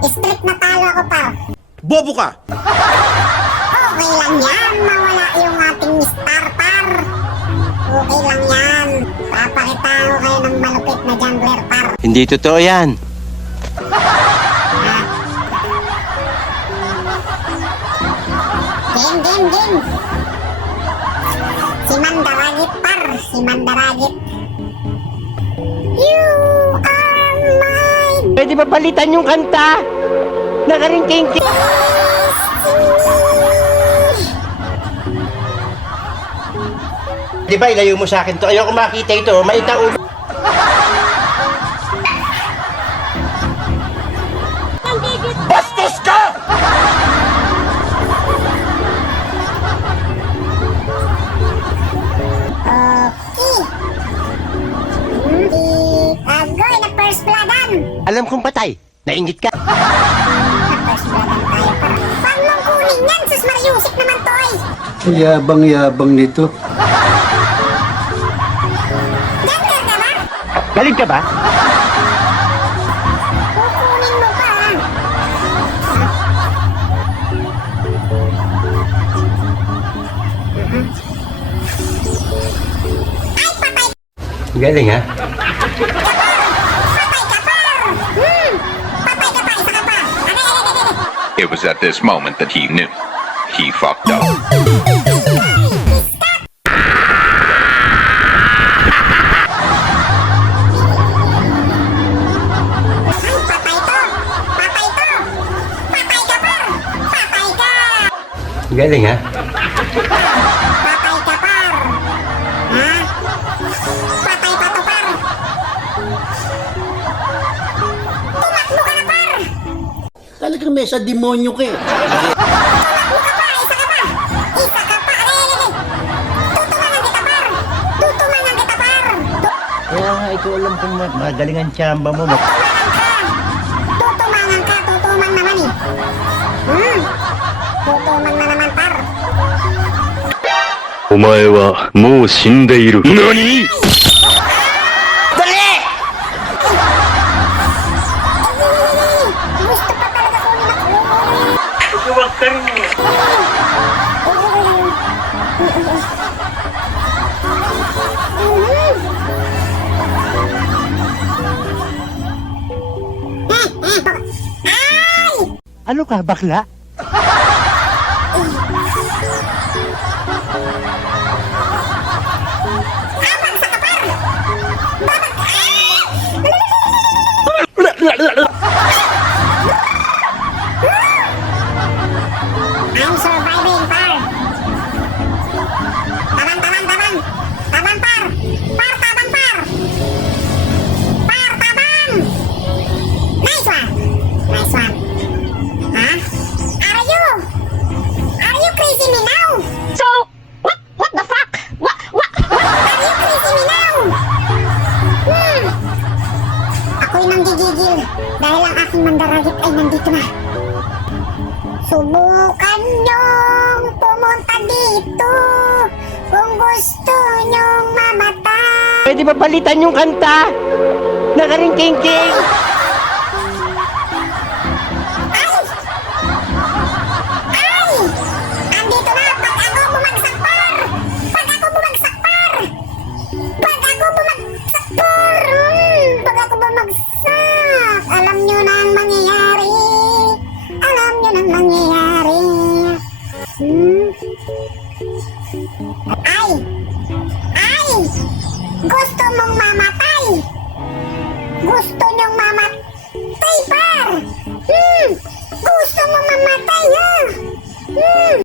Strict na talo ako, par. Bobo ka! Okay lang yan, mawala yung ating star, par. Okay lang yan. Papakita ko kayo ng malupit na jungler, par. Hindi totoo yan. Game. Si Mandaragit, par. Si Mandaragit. You are my Pwede ba palitan yung kanta? Nakaringking-king. Di ba ilayo mo sa akin to? Ayoko makita ito. Maita ulo. Bastos ka! Agoy na first bloodan. Alam kong patay. Nainggit ka. First bloodan tayo, par. Pag mong kunin yan, sus Mariusik naman to, ay. Yabang-yabang nito. Jungler ka ba? Galing ka ba? Kukunin mo pa, ha? Ay, patay! Galing ha? Patay ka, par! Patay ka pa, isa ka pa! It was at this moment that he knew. He fucked up. Ay, patay to! Patay to! Patay ka, par! Patay ka! Galing ha? Patay ka, par! Ha? Patay pa to, par! Tumakbo ka na, par! Talagang may sa demonyo ka eh. Tumakbo ka pa! Isa ka pa! Isa ka pa! Tutumangan kita, par! Tutumangan kita, par! Kaya nga, ikaw alam kung magaling ang tsamba mo. Tutumangan ka! Tutumang naman eh! Tutumang na naman, par! お前はもう死んでいる。何？ Gusto pa talaga kunin ako! Huwag ka rin eh. Ay! Ano ka, bakla? Abang sa kapar! Babag! I'm surviving, par! Taban! Taban, par! Par, taban, par! Par, taban! Nice one! Nice one! Huh? Are you crazy me now? So, what the fuck? What? Are you crazy me now? Ako'y nanggigigil dahil ang aking mandaragit ay nandito na. Subukan niyong pumunta dito kung gusto niyong mamatay. Pwede ba palitan yung kanta? Nakaringking-king. Ay! Andito na! Pag ako bumagsak, par! Pag ako bumagsak, par! Pag ako bumagsak, par! Pag ako bumagsak! Alam nyo na ang mangyayari! Alam nyo na ang mangyayari! Ay! Ay! Gusto mong mamatay! Gusto nyong mamatay, par! Gusto mong mamatay, ha?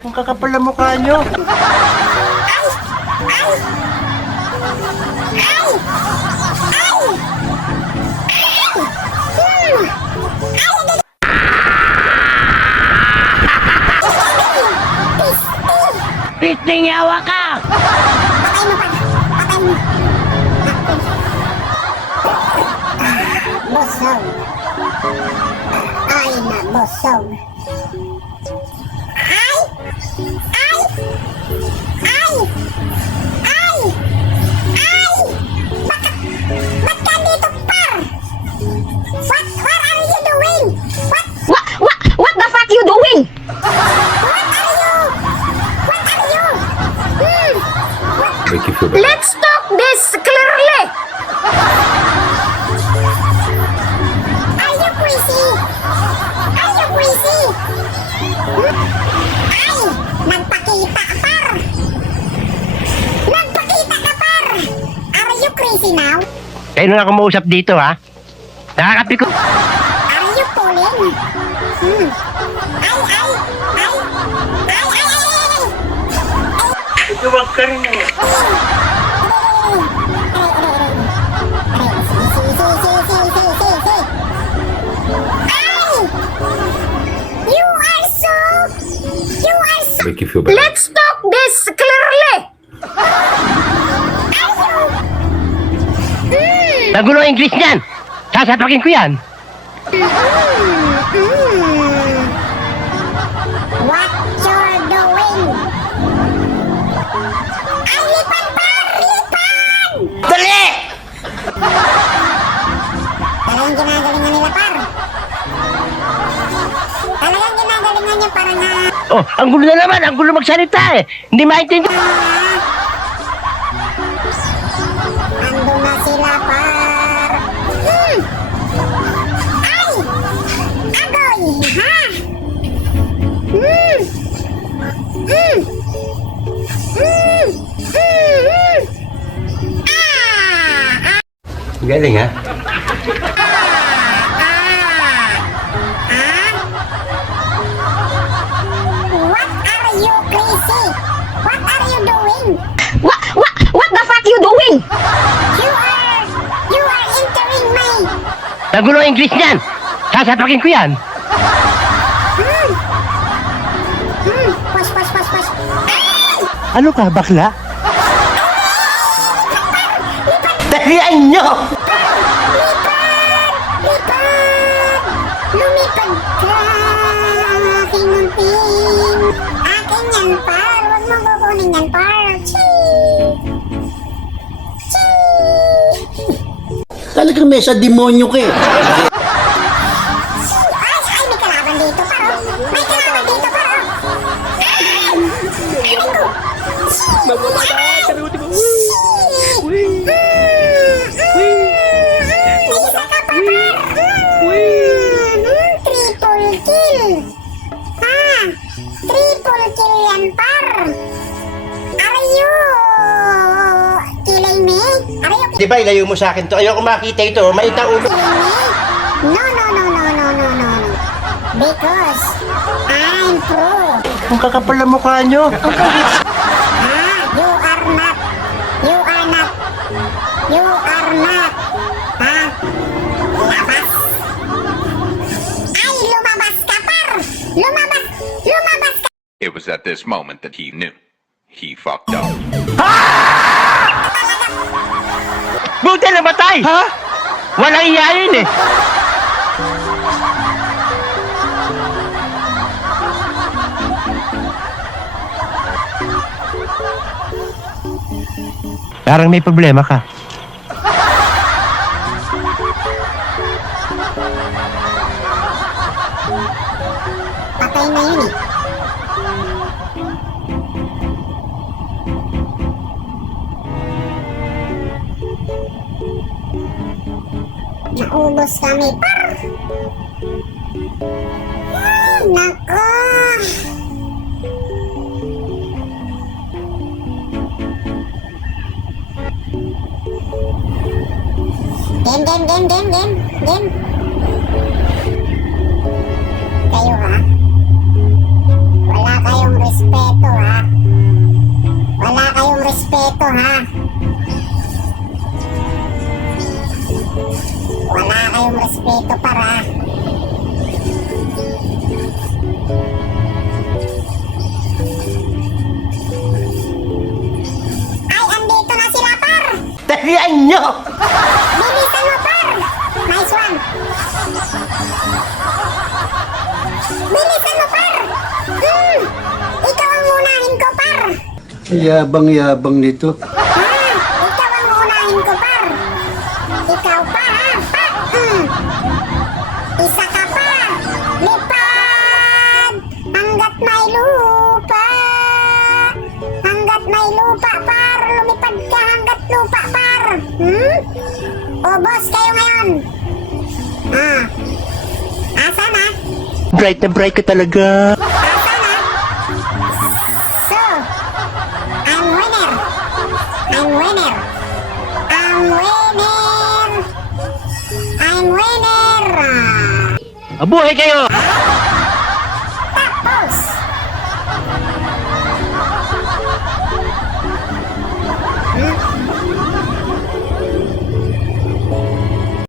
Ang kakapal na mukha nyo. Ay! Ay! Ay! Ay! Pitning yawa ka! Patay mo pa! Patay mo! Bosog! Ay na bosog! Ay! Ay! Ay! Ay! Ay! Ba't ka dito, par? What are you doing? Kayo na nga kumausap dito, ha? Nakakapi ko. Are you pulling? Ay, ay, ay. Ay, ay, ay. Huwag ka rin. You are so... Make you feel better. Let's talk this clearly! Nagulo ang English niyan. Sasapakin ko yan. What you're doing? Ay, lipan par! Lipan! Dali! Talagang ginagalingan nila par. Talagang ginagalingan niya para nga... Oh, ang gulo na naman. Ang gulo magsalita eh. Hindi maintindihan. Andun na sila par. Ay! Agoy! Ha? Galing, ha? What are you crazy? What are you doing? What the fuck you doing? You are entering my... Nagulo ang English niyan. Sasapakin ko yan. Push. Ano ka, bakla? Dalian nyo! Lumipad ka, aking munting. Akin yan, par. Huwag mo kukunin yan, par. Talagang may sa demonyo ka eh. Ay, may kalaban dito, par. May kalaban dito, par. Ay, ko. May isa ka pa, par. Triple kill. Triple kill yan, par. Are you killing me? Are you Di ba, ilayo mo sa akin to? Ayoko makita ito. Maita ulo. killing me? No. Because I'm pro. Ang kakapal na mukha nyo. You are not. Labas. Ay, lumabas ka, par. Lumabas ka. It was at this moment that he knew. He fucked up. Buti na batay! Ha? Walang iyayin eh. Parang may problema ka. Patay na yun eh. Naubos kami, par. Ay, nako. Game. Kayo ha? Wala kayong respeto ha? Wala kayong respeto ha? Wala kayong respeto para. Ay, andito na sila, par! Dalian nyo! Bilisan mo, par! Nice one! Bilisan mo, par! Ikaw ang unahin ko, par! Yabang-yabang nito. Ikaw ang unahin ko, par! Ikaw pa, ha? Pa! Isa ka pa! Lipad! Hanggat may lupa! Hanggat may lupa, par! Lumipad ka hanggat lupa, par! O, boss, kayo ngayon! Asa na? Bright na bright ka talaga. Asa na? So, I'm winner! I'm winner! Mabuhay kayo!